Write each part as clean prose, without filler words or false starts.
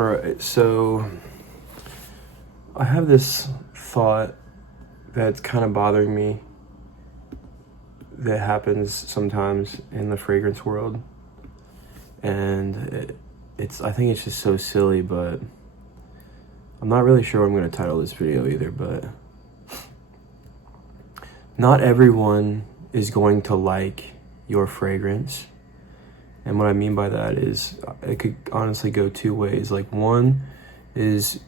Alright, so I have this thought that's kind of bothering me that happens sometimes in the fragrance world, and I think it's just so silly, but I'm not really sure what I'm going to title this video either. But not everyone is going to like your fragrance. And what I mean by that is it could honestly go two ways. Like, one is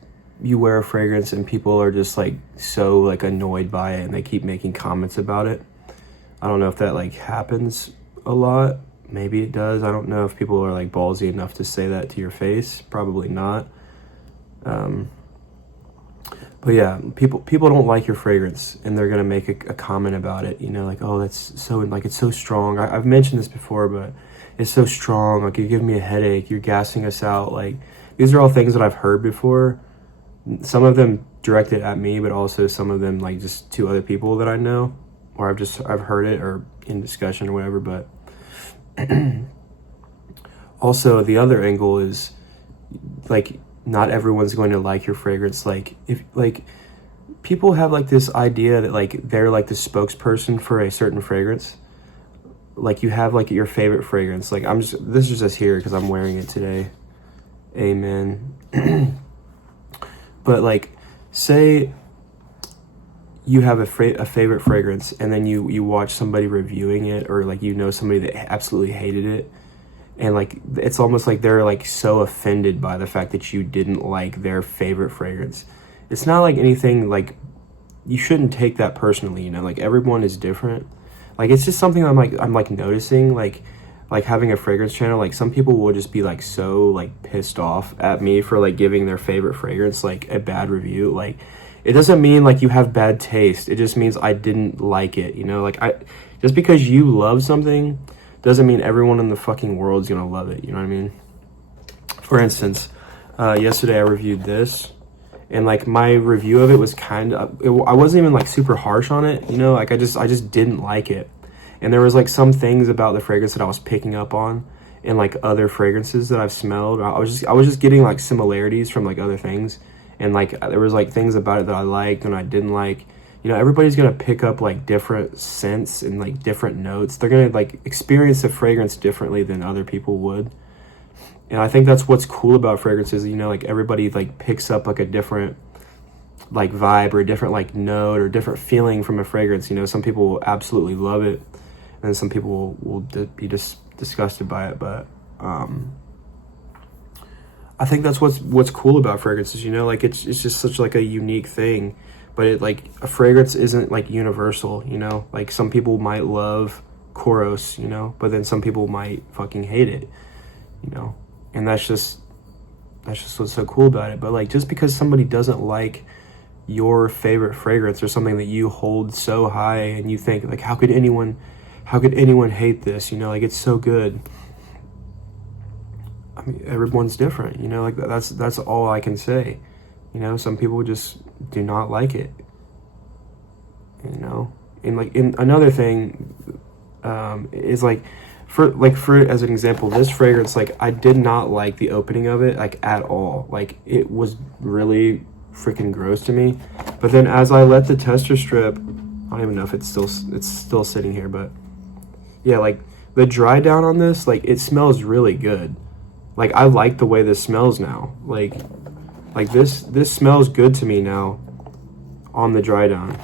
you wear a fragrance and people are just like so like annoyed by it and they keep making comments about it. I don't know if that like happens a lot. Maybe it does. I don't know if people are like ballsy enough to say that to your face. Probably not. But yeah, people don't like your fragrance and they're gonna make a comment about it. You know, like, oh, that's so like it's so strong. I've mentioned this before, but it's so strong. Like, you're giving me a headache. You're gassing us out. Like, these are all things that I've heard before. Some of them directed at me, but also some of them like just to other people that I know, or I've heard it or in discussion or whatever. But also the other angle is like, not everyone's going to like your fragrance. Like, if like people have like this idea that like they're like the spokesperson for a certain fragrance. Like, you have like your favorite fragrance. Like, this is just here because I'm wearing it today. Amen. But like, say you have a favorite fragrance and then you watch somebody reviewing it, or like, you know, somebody that absolutely hated it, and like it's almost like they're like so offended by the fact that you didn't like their favorite fragrance. It's not like anything, like, you shouldn't take that personally, you know, like everyone is different. Like, it's just something I'm like noticing, like having a fragrance channel. Like, some people will just be like so like pissed off at me for like giving their favorite fragrance like a bad review. Like, it doesn't mean like you have bad taste. It just means I didn't like it, you know? Like, just because you love something doesn't mean everyone in the fucking world's gonna love it, you know what I mean? For instance, yesterday I reviewed this, and like my review of it was I wasn't even like super harsh on it, you know? Like, I just didn't like it. And there was like some things about the fragrance that I was picking up on in like other fragrances that I've smelled. I was just getting like similarities from like other things, and like there was like things about it that I liked and I didn't like. You know, everybody's gonna pick up like different scents and like different notes. They're gonna like experience the fragrance differently than other people would. And I think that's what's cool about fragrances. You know, like everybody like picks up like a different like vibe or a different like note or different feeling from a fragrance. You know, some people will absolutely love it, and some people will be just disgusted by it. But I think that's what's cool about fragrances. You know, like it's just such like a unique thing. But it like a fragrance isn't like universal. You know, like some people might love Koros, you know, but then some people might fucking hate it. You know, and that's just what's so cool about it. But like, just because somebody doesn't like your favorite fragrance or something that you hold so high and you think like, how could anyone hate this, you know, like it's so good. I mean, everyone's different, you know, like that's all I can say. You know, some people just do not like it, you know. And like, in another thing is like, for as an example, this fragrance, like I did not like the opening of it like at all. Like, it was really freaking gross to me. But then as I let the tester strip, I don't even know if it's still sitting here, but yeah, like the dry down on this, like it smells really good. Like, I like the way this smells now. Like this smells good to me now on the dry down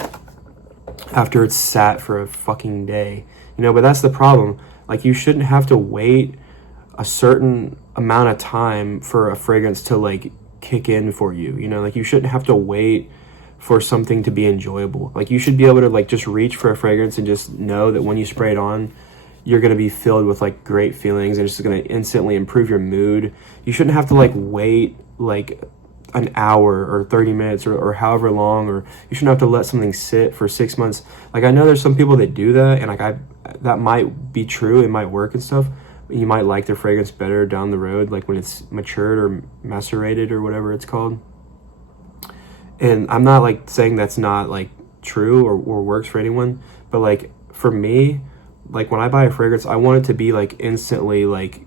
after it's sat for a fucking day, you know. But that's the problem. Like, you shouldn't have to wait a certain amount of time for a fragrance to like kick in for you, you know. Like, you shouldn't have to wait for something to be enjoyable. Like, you should be able to like just reach for a fragrance and just know that when you spray it on, you're going to be filled with like great feelings, and it's just going to instantly improve your mood. You shouldn't have to like wait like an hour or 30 minutes or however long, or you shouldn't have to let something sit for 6 months. Like, I know there's some people that do that, and like that might be true, it might work and stuff. You might like their fragrance better down the road, like when it's matured or macerated or whatever it's called. And I'm not like saying that's not like true or works for anyone, but like for me, like when I buy a fragrance, I want it to be like instantly like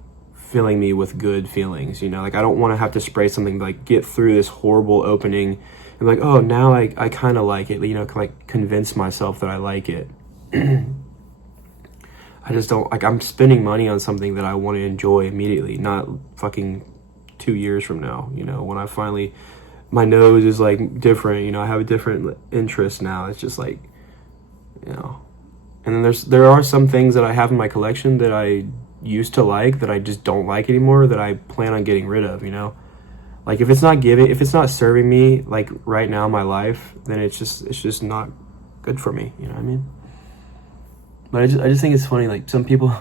filling me with good feelings, you know? Like, I don't want to have to spray something to, like, get through this horrible opening and, like, oh, now I kind of like it, you know, like, convince myself that I like it. I just don't, like, I'm spending money on something that I want to enjoy immediately, not fucking 2 years from now, you know, when I finally, my nose is, like, different, you know, I have a different interest now. It's just, like, you know. And then there are some things that I have in my collection that I used to like that I just don't like anymore, that I plan on getting rid of, you know. Like, if it's not serving me, like, right now in my life, then it's just not good for me, you know what I mean? But I just think it's funny, like, some people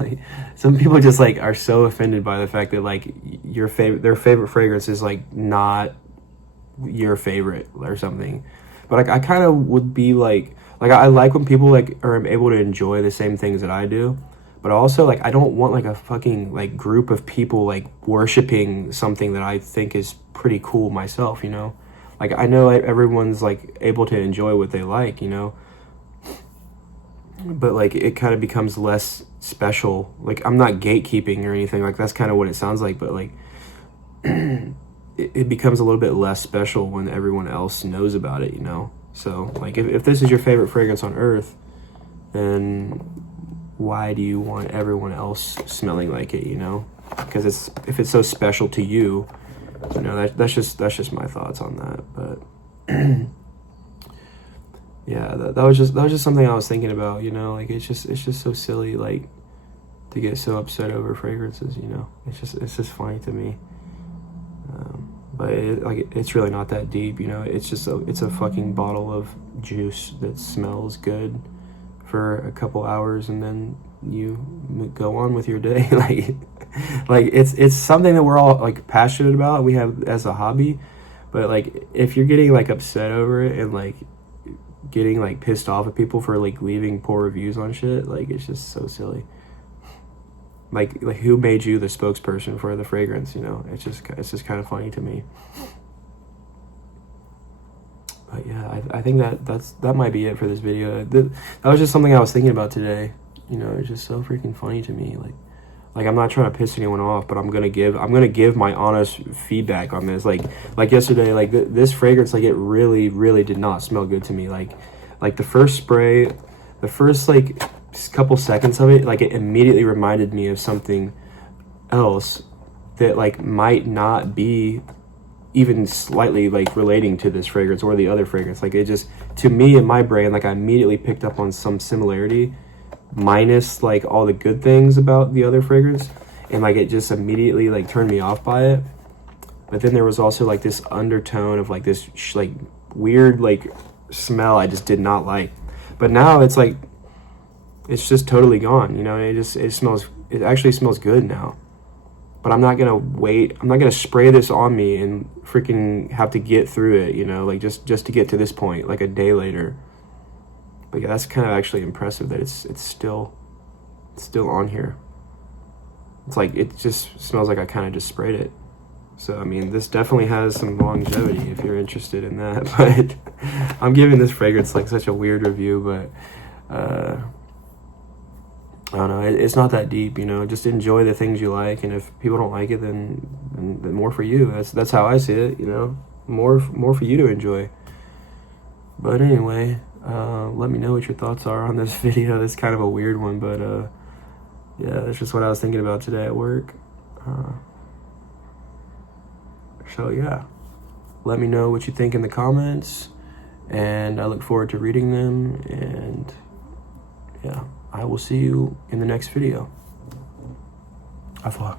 just, like, are so offended by the fact that, like, their favorite fragrance is, like, not your favorite or something. But, like, I kind of would be like I like when people, like, are able to enjoy the same things that I do. But also, like, I don't want, like, a fucking, like, group of people, like, worshiping something that I think is pretty cool myself, you know? Like, I know everyone's, like, able to enjoy what they like, you know? But, like, it kind of becomes less special. Like, I'm not gatekeeping or anything. Like, that's kind of what it sounds like. But, like, it becomes a little bit less special when everyone else knows about it, you know? So, like, if this is your favorite fragrance on earth, then why do you want everyone else smelling like it, you know? Because if it's so special to you, you know, that's just my thoughts on that. But yeah, that was just something I was thinking about, you know? Like, it's just so silly, like, to get so upset over fragrances, you know? It's just funny to me. But it's really not that deep, you know. It's a fucking bottle of juice that smells good for a couple hours, and then you go on with your day. like it's something that we're all, like, passionate about. We have as a hobby, but, like, if you're getting, like, upset over it and, like, getting, like, pissed off at people for, like, leaving poor reviews on shit, like, it's just so silly. Like who made you the spokesperson for the fragrance, you know? It's just kind of funny to me. But yeah, I think that might be it for this video. That was just something I was thinking about today. You know, it's just so freaking funny to me. Like I'm not trying to piss anyone off, but I'm gonna give my honest feedback on this. Like yesterday, like this fragrance, like, it really did not smell good to me. Like the first spray, the first, like, couple seconds of it, like, it immediately reminded me of something else that, like, might not be even slightly, like, relating to this fragrance or the other fragrance. Like, it just, to me, in my brain, like, I immediately picked up on some similarity minus, like, all the good things about the other fragrance, and, like, it just immediately, like, turned me off by it. But then there was also, like, this undertone of, like, this like weird, like, smell I just did not like. But now it's like, it's just totally gone, you know. It actually smells good now. But I'm not gonna spray this on me and freaking have to get through it, you know, like, just to get to this point, like, a day later. But yeah, that's kind of actually impressive that it's still on here. It's like, it just smells like I kind of just sprayed it. So, I mean, this definitely has some longevity if you're interested in that. But I'm giving this fragrance, like, such a weird review, but I don't know, it's not that deep, you know. Just enjoy the things you like, and if people don't like it, then more for you. That's how I see it, you know. More for you to enjoy. But anyway, let me know what your thoughts are on this video. It's kind of a weird one, but yeah, that's just what I was thinking about today at work. So yeah, let me know what you think in the comments, and I look forward to reading them. And yeah, I will see you in the next video. Au revoir.